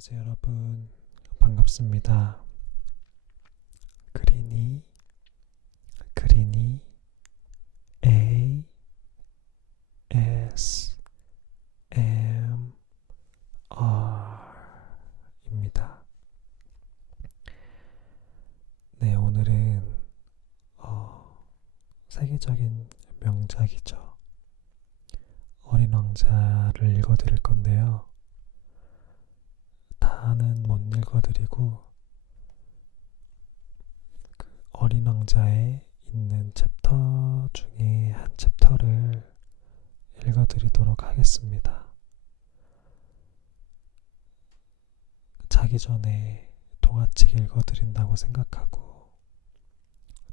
안녕하세요 여러분, 반갑습니다. 그린이 ASMR입니다. 네, 오늘은 세계적인 명작이죠. 어린왕좌를 읽어드릴 건데요. 다는 못 읽어드리고 그 어린왕좌에 있는 챕터 중에 한 챕터를 읽어드리도록 하겠습니다. 자기 전에 동화책 읽어드린다고 생각하고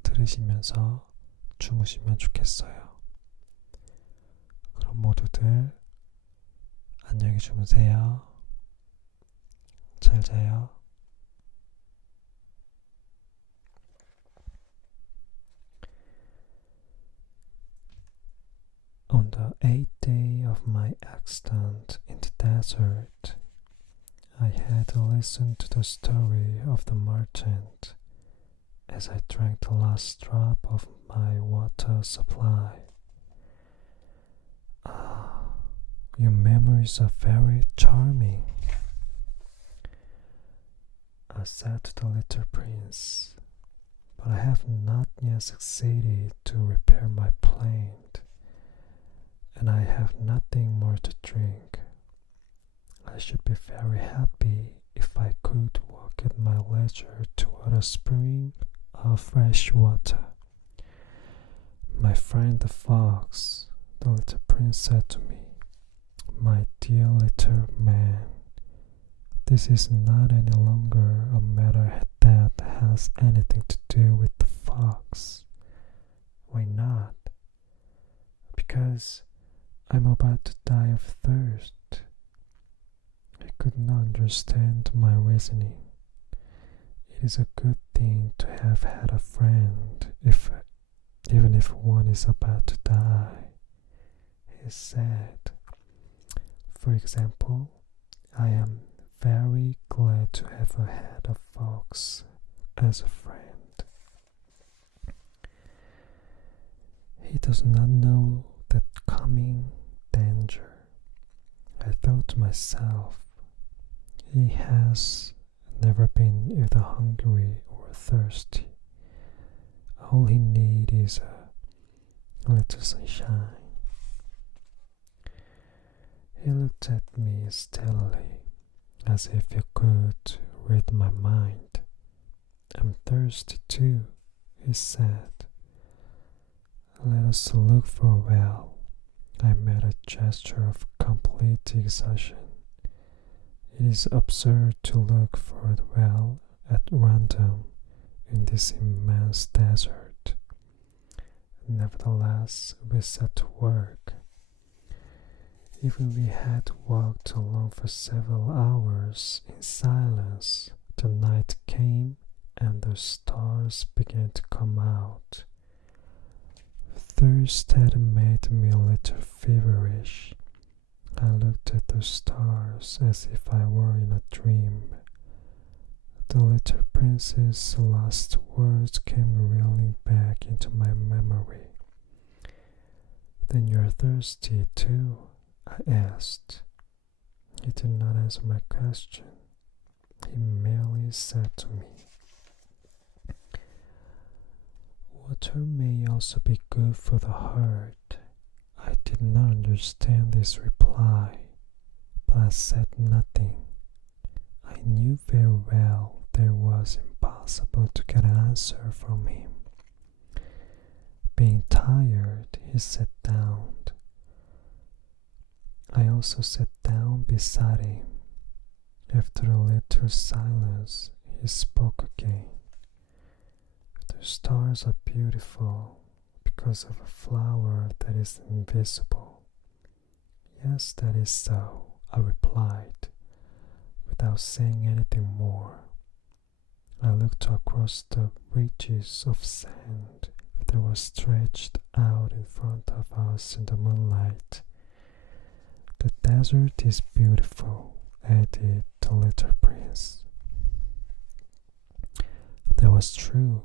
들으시면서 주무시면 좋겠어요. 그럼 모두들 안녕히 주무세요. 잘 자요. On the 8th day of my accident in the desert, I had listened to the story of the merchant as I drank the last drop of my water supply. Your memories are very charming, I said to the little prince, but I have not yet succeeded to repair my plane, and I have nothing more to drink. I should be very happy if I could walk at my leisure toward a spring of fresh water. My friend the fox, the little prince said to me, my dear little man, this is not any longer a matter that has anything to do with the fox. Why not? Because I'm about to die of thirst. He could not understand my reasoning. It is a good thing to have had a friend, even if one is about to die, he said. For example, I am very glad to have had a fox as a friend. He does not know that coming danger. I thought to myself, he has never been either hungry or thirsty. All he needs is a little sunshine. He looked at me steadily, as if he could read my mind. I'm thirsty too, he said. Let us look for a well. I made a gesture of complete exhaustion. It is absurd to look for a well at random in this immense desert. Nevertheless, we set to work. Even we had walked along for several hours in silence, the night came and the stars began to come out. Thirst had made me a little feverish. I looked at the stars as if I were in a dream. The little prince's last words came reeling back into my memory. Then you're thirsty too? I asked. He did not answer my question. He merely said to me, water may also be good for the heart. I did not understand this reply, but I said nothing. I knew very well that it was impossible to get an answer from him. Being tired, he sat down. I also sat down beside him. After a little silence, he spoke again. The stars are beautiful because of a flower that is invisible. Yes, that is so, I replied, without saying anything more. I looked across the ridges of sand that were stretched out in front of us in the moonlight. The desert is beautiful, added the little prince. That was true.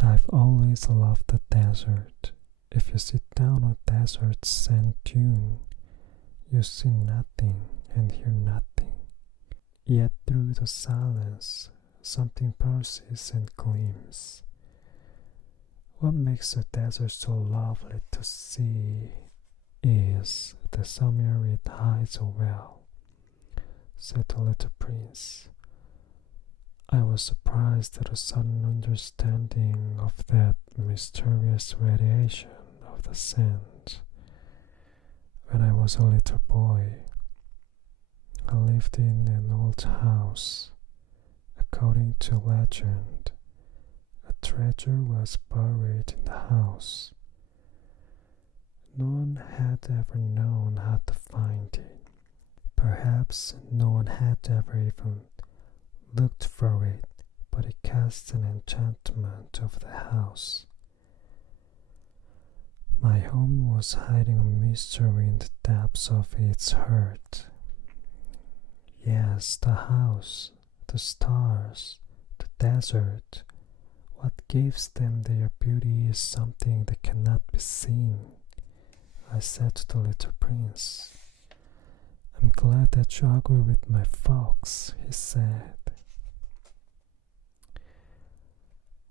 I've always loved the desert. If you sit down on a desert sand dune, you see nothing and hear nothing. Yet through the silence, something pulses and gleams. What makes the desert so lovely to see is that somewhere it hides well, said the little prince. I was surprised at a sudden understanding of that mysterious radiation of the sand. When I was a little boy, I lived in an old house. According to legend, a treasure was buried in the house. No one had ever known how to find it. Perhaps no one had ever even looked for it, but it cast an enchantment over the house. My home was hiding a mystery in the depths of its heart. Yes, the house, the stars, the desert, what gives them their beauty is something that cannot be seen, I said to the little prince. I'm glad that you agree with my folks, he said.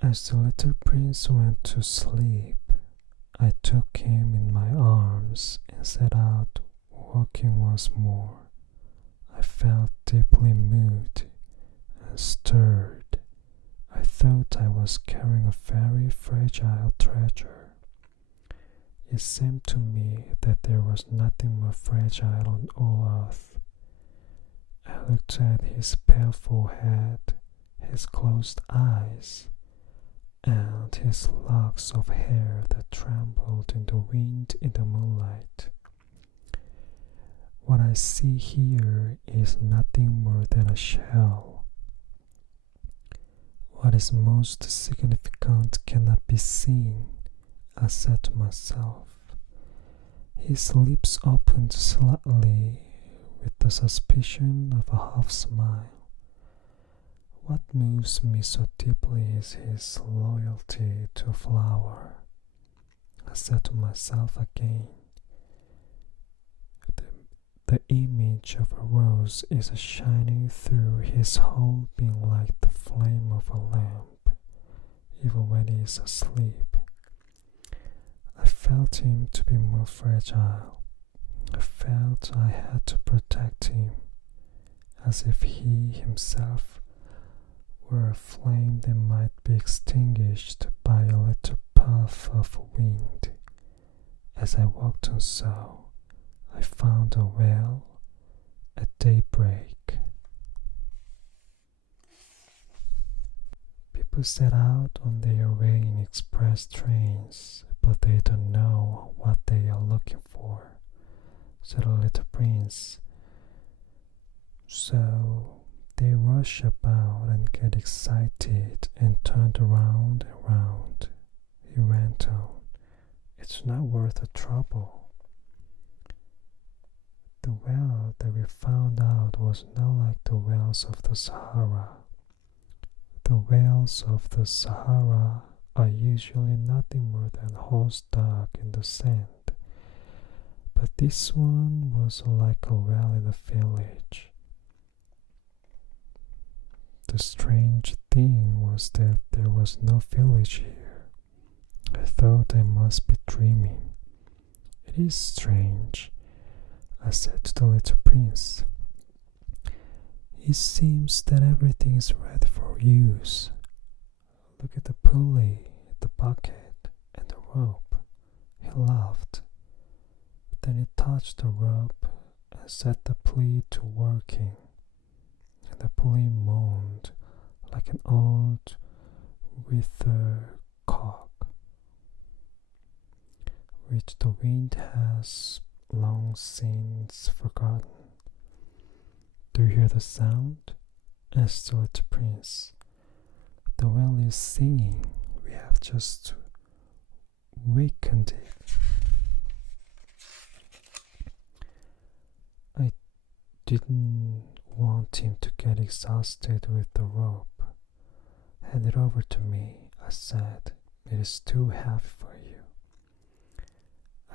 As the little prince went to sleep, I took him in my arms and set out walking once more. I felt deeply moved and stirred. I thought I was carrying a very fragile treasure. It seemed to me that there was nothing more fragile on all earth. I looked at his pale forehead, his closed eyes, and his locks of hair that trembled in the wind in the moonlight. What I see here is nothing more than a shell. What is most significant cannot be seen, I said to myself. His lips opened slightly with the suspicion of a half smile. What moves me so deeply is his loyalty to a flower, I said to myself again. The image of a rose is shining through his whole being like the flame of a lamp, even when he is asleep. I felt him to be more fragile. I felt I had to protect him, as if he himself were a flame that might be extinguished by a little puff of wind. As I walked on so, I found a well at daybreak. People set out on their way in express trains, but they don't know what they are looking for, said the little prince. So they rush about and get excited and turned around and round. He went on. It's not worth the trouble. The well that we found out was not like the wells of the Sahara. The wells of the Sahara are usually nothing more than holes dug in the sand. But this one was like a well in a village. The strange thing was that there was no village here. I thought I must be dreaming. It is strange, I said to the little prince. It seems that everything is ready for use. Look at the pulley, the bucket, and the rope. He laughed. Then he touched the rope and set the pulley to working. And the pulley moaned like an old weathercock, which the wind has long since forgotten. Do you hear the sound? Asked the little prince. The well is singing. We have just wakened it. didn't want him to get exhausted with the rope. Hand it over to me, I said. It is too heavy for you.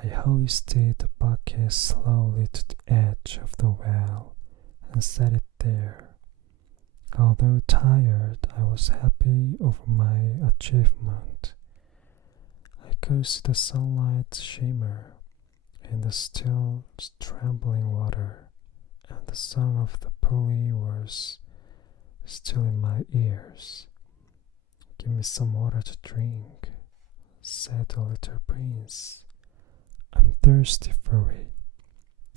I hoisted the bucket slowly to the edge of the well and set it there. Although tired, I was happy over my achievement. I could see the sunlight shimmer in the still trembling water, and the song of the pulley was still in my ears. "Give me some water to drink," said the little prince. "I'm thirsty for it."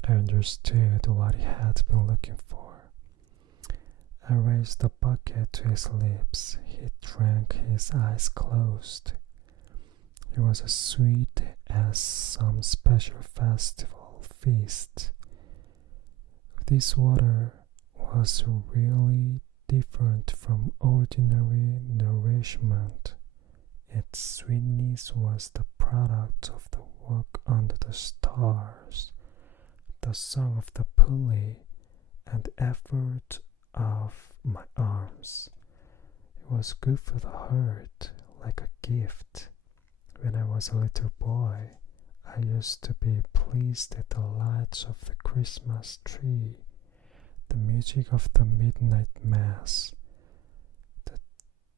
I understood what he had been looking for. I raised the bucket to his lips. He drank, his eyes closed. It was as sweet as some special festival feast. This water was really different from ordinary nourishment. Its sweetness was the product of the walk under the stars, the song of the pulley, and the effort of my arms. It was good for the heart, like a gift. When I was a little boy, I used to be pleased at the lights of the Christmas tree, the music of the midnight mass, the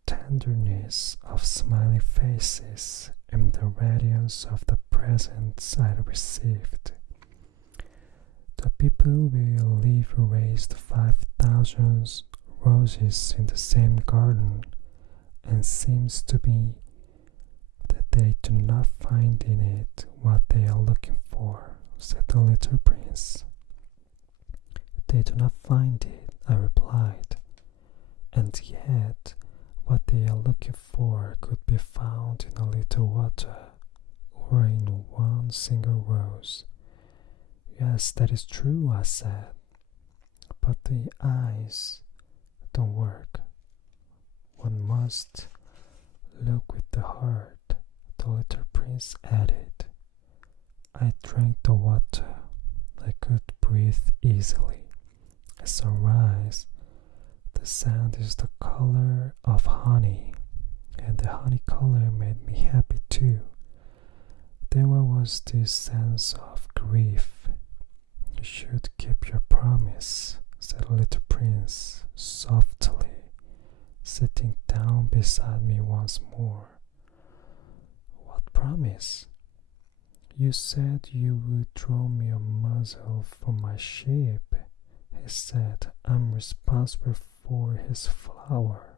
tenderness of smiling faces, and the radiance of the presents I received. The people we live raised 5,000 roses in the same garden, and seems to be that they do not find in it what they are looking for, said the little prince. They do not find it, I replied, and yet what they are looking for could be found in a little water, or in one single rose. Yes, that is true, I said, but the eyes don't work. One must look with the heart, the little prince added. I drank the water. I could breathe easily. At sunrise, the sand is the color of honey, and the honey color made me happy too. Then what was this sense of grief? You should keep your promise, said the little prince softly, sitting down beside me once more. What promise? You said you would draw me a muzzle for my sheep. He said, I'm responsible for his flower.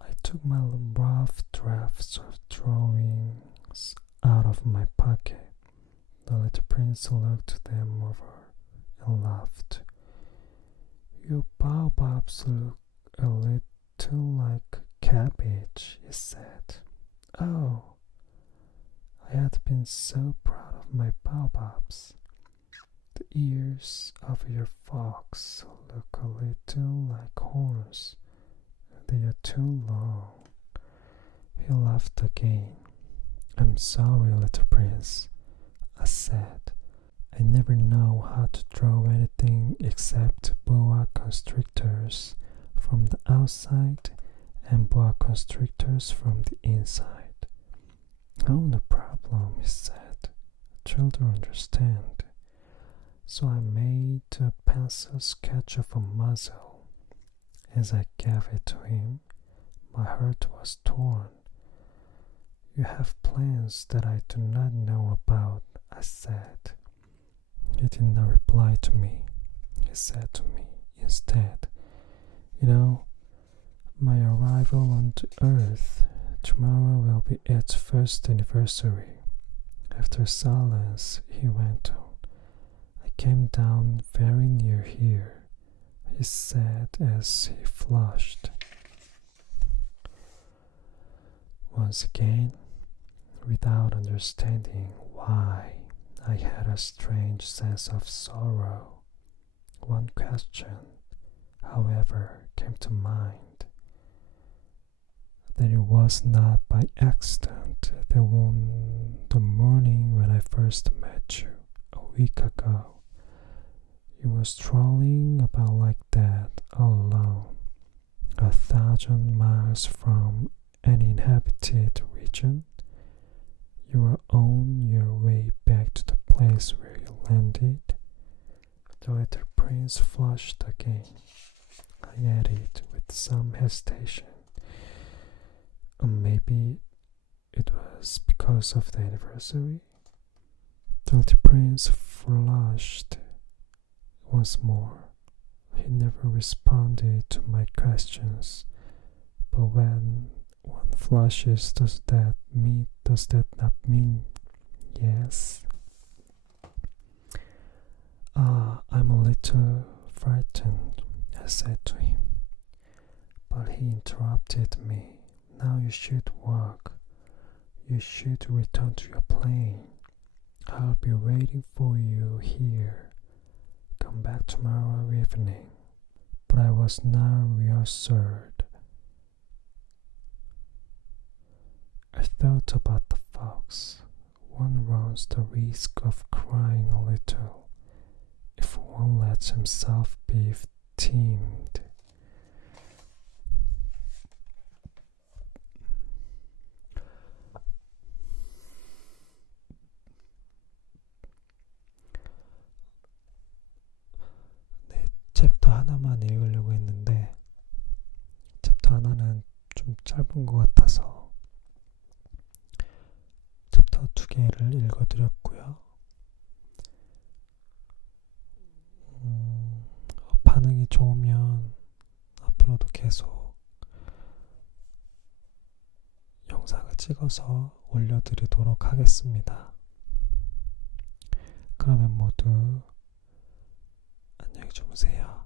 I took my rough drafts of drawings out of my pocket. The little prince looked them over and laughed. Your baobabs look a little like cabbage, he said. Oh, I had been so proud of my baobabs. The ears of your fox look a little like horns. They are too long. He laughed again. I'm sorry, little prince, I said. I never know how to draw anything except boa constrictors from the outside and boa constrictors from the inside. Oh, no problem, he said. Children understand. So I made a pencil sketch of a muzzle. As I gave it to him, my heart was torn. You have plans that I do not know about, I said. He did not reply to me. He said to me instead, You know, my arrival on Earth tomorrow will be its first anniversary. After silence, he went on. I came down very near here, he said as he flushed. Once again, without understanding why, I had a strange sense of sorrow. One question, however, came to mind. That it was not by accident that on the morning when I first met you, a week ago, You were strolling about like that, all alone, 1,000 miles from any inhabited region. You were on your way back to the place where you landed. The little prince flushed again. I added with some hesitation. Maybe it was because of the anniversary? The little prince flushed once more. He never responded to my questions. But when one flushes, does that not mean yes? I'm a little frightened, I said to him. But he interrupted me. Now you should walk. You should return to your plane. I'll be waiting for you here. Come back tomorrow evening. But I was now reassured. I thought about the fox. One runs the risk of crying a little if one lets himself be tamed. 챕터 하나만 읽으려고 했는데 챕터 하나는 좀 짧은 것 같아서 챕터 2개를 읽어드렸고요. 반응이 좋으면 앞으로도 계속 영상을 찍어서 올려드리도록 하겠습니다. 그러면 모두 안녕히 주무세요.